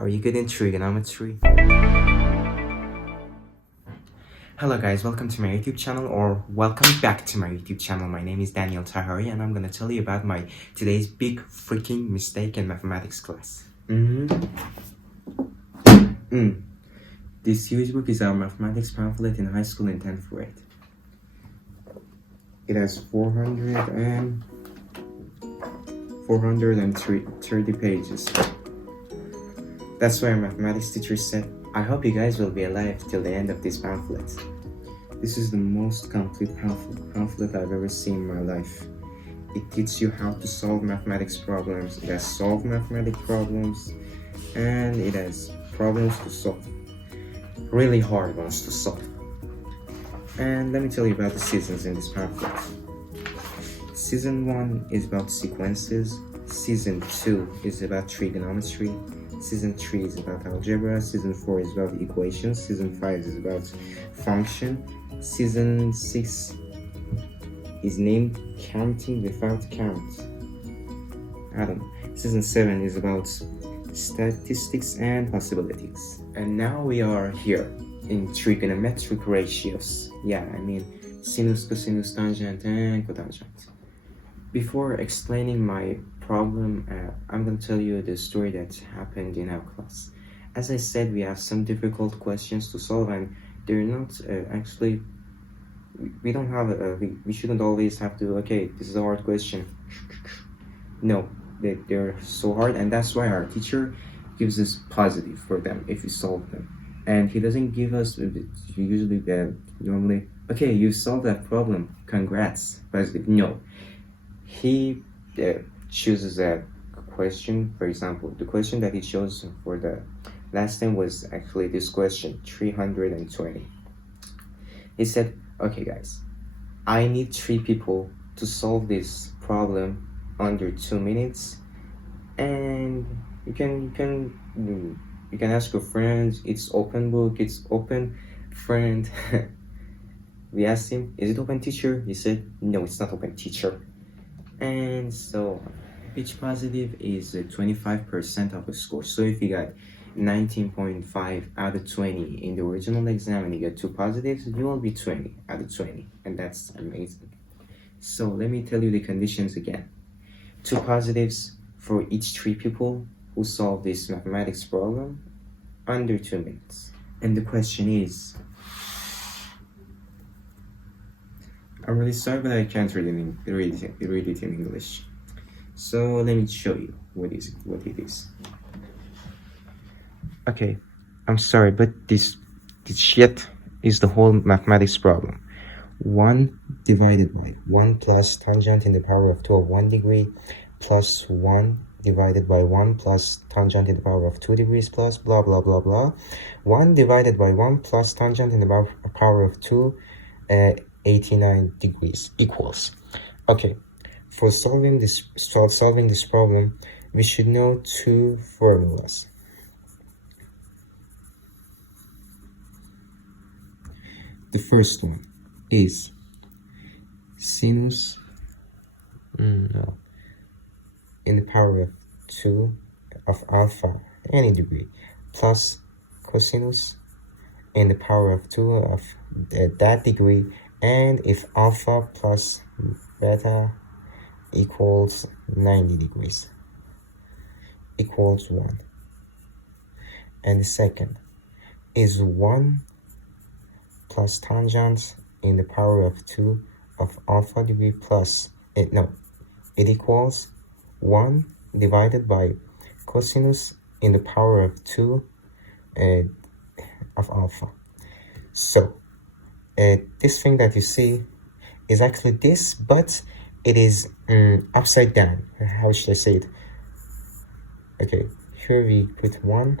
Are you good in trigonometry? Hello guys, welcome to my YouTube channel, or welcome back to my YouTube channel. My name is Daniel Tahari and I'm gonna tell you about my today's big freaking mistake in mathematics class. This huge book is our mathematics pamphlet in high school in 10th grade. It has 430 pages. That's why our mathematics teacher said, I hope you guys will be alive till the end of this pamphlet. This is the most complete pamphlet I've ever seen in my life. It teaches you how to solve mathematics problems, it has solved mathematics problems, and it has problems to solve. Really hard ones to solve. And let me tell you about the seasons in this pamphlet. Season 1 is about sequences, Season 2 is about trigonometry, Season 3 is about algebra, Season 4 is about equations, Season 5 is about function, Season 6 is named Counting Without Count. I don't know. Season 7 is about statistics and possibilities. And now we are here in trigonometric ratios. Yeah, I mean sinus, cosinus, tangent, and cotangent. Before explaining my problem, I'm going to tell you the story that happened in our class. As I said, we have some difficult questions to solve, and they're not actually, we don't have, we shouldn't always have to, okay, this is a hard question. No, they're so hard, and that's why our teacher gives us positive for them if we solve them. And he doesn't give us, usually, normally, okay, you solved that problem, congrats, positive. No. He chooses a question. For example, the question that he chose for the last time was actually this question, 320. He said, okay guys, I need 3 people to solve this problem under 2 minutes, and you can ask your friends. It's open book, it's open friend. We asked him, is it open teacher? He said, no, it's not open teacher. And so each positive is 25% of the score. So if you got 19.5 out of 20 in the original exam and you get 2 positives, you will be 20 out of 20, and that's amazing. So let me tell you the conditions again. 2 positives for each 3 people who solve this mathematics problem under 2 minutes. And the question is, I'm really sorry, but I can't read it in English. So let me show you what it is. Okay, I'm sorry, but this shit is the whole mathematics problem. 1 divided by 1 plus tangent in the power of 2 of 1 degree plus 1 divided by 1 plus tangent in the power of 2 degrees plus blah blah blah blah. 1 divided by 1 plus tangent in the power of 2 89 degrees equals. Okay, for solving this problem, we should know 2 formulas. The first one is sinus in the power of 2 of alpha any degree plus cosinus in the power of 2 of that degree, and if alpha plus beta equals 90 degrees equals 1. And the second is 1 plus tangent in the power of 2 of alpha degree plus it equals 1 divided by cosinus in the power of 2 of alpha. So this thing that you see is actually this, but it is upside down. How should I say it? Okay, here we put 1,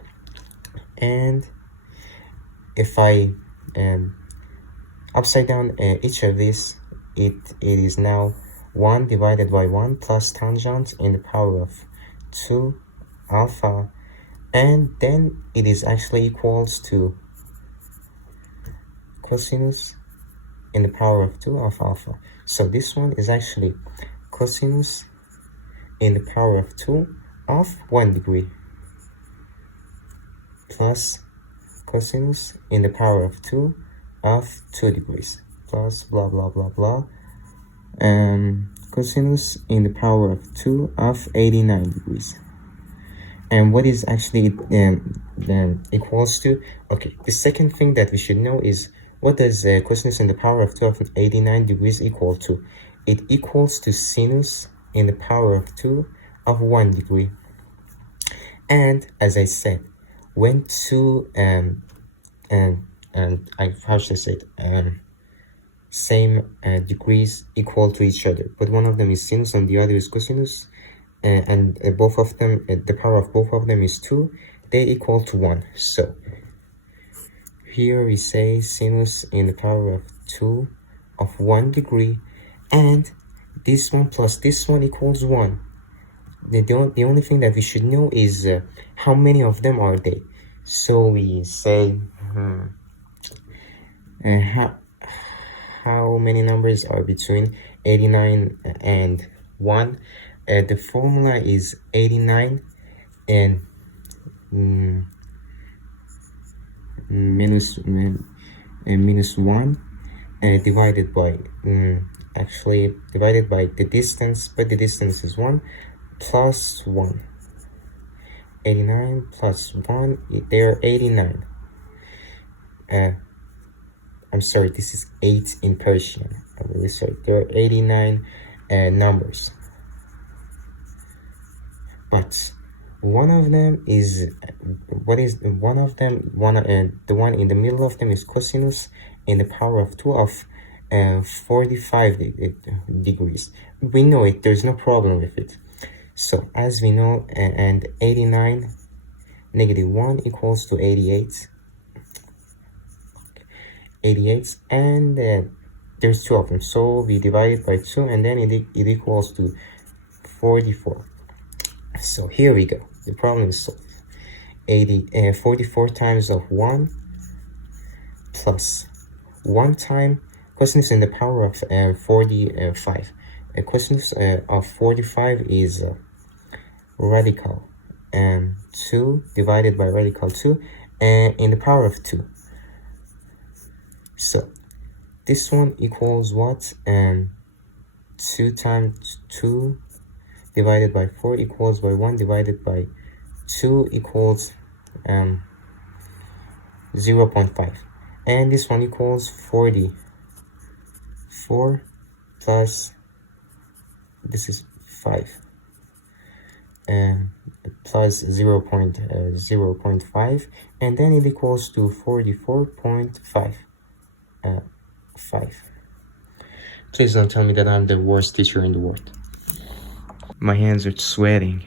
and if I upside down each of these, it is now 1 divided by 1 plus tangent in the power of 2 alpha, and then it is actually equals to cosinus in the power of 2 of alpha. So this one is actually cosinus in the power of 2 of 1 degree. plus cosinus in the power of 2 of 2 degrees plus blah blah blah blah cosinus in the power of 2 of 89 degrees. And what is actually equals to? Okay, the second thing that we should know is, what does cosinus in the power of 2 of 89 degrees equal to? It equals to sinus in the power of 2 of 1 degree. And as I said, when two how should I say it? Same degrees equal to each other, but one of them is sinus and the other is cosinus, and both of them, the power of both of them is 2, they equal to 1. So here we say sinus in the power of 2 of 1 degree, and this one plus this one equals 1. The only thing that we should know is how many of them are they. So we say how many numbers are between 89 and 1. The formula is 89 and minus 1 divided by divided by the distance, but the distance is 1, plus 1. 89 plus 1, they are 89. I'm sorry, this is 8 in Persian. I'm really sorry. There are 89 numbers. But one of them is, the one in the middle of them is cosinus in the power of 2 of 45 degrees. We know it, there's no problem with it. So as we know, and 89 negative 1 equals to 88. 88, and there's 2 of them, so we divide it by 2, and then it equals to 44. So here we go, the problem is solved. 44 times of 1 plus 1 time cosinus in the power of 45. Cosinus of 45 is radical 2 divided by radical 2 in the power of 2. So this one equals what? 2 times 2 divided by 4 equals by 1 divided by 2 equals 0.5. And this one equals 44 plus, this is 5, plus 0.5, and then it equals to 44.5. 5. Please don't tell me that I'm the worst teacher in the world. My hands are sweating.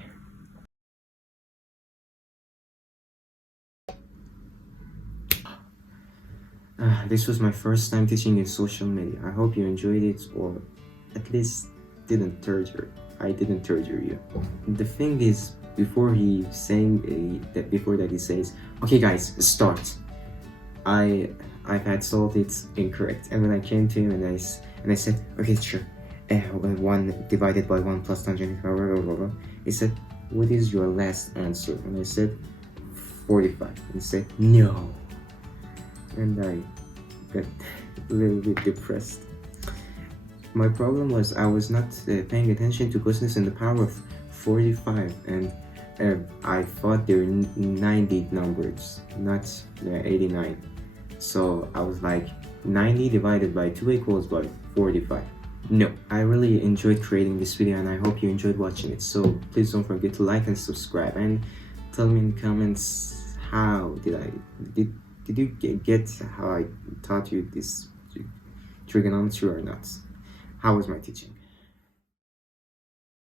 This was my first time teaching in social media. I hope you enjoyed it, or at least I didn't torture you. The thing is, before he saying before that he says, okay guys, start, I've had solved it incorrect, and when I came to him and I said, okay, sure, 1 divided by 1 plus tangent power, blah, blah, blah. He said, what is your last answer? And I said 45. And he said no, and I got a little bit depressed. My problem was I was not paying attention to cosinus in the power of 45, and I thought there were 90 numbers, not 89. So I was like, 90 divided by 2 equals by 45. No, I really enjoyed creating this video, and I hope you enjoyed watching it. So please don't forget to like and subscribe, and tell me in the comments how did you get how I taught you this trigonometry or not? How was my teaching?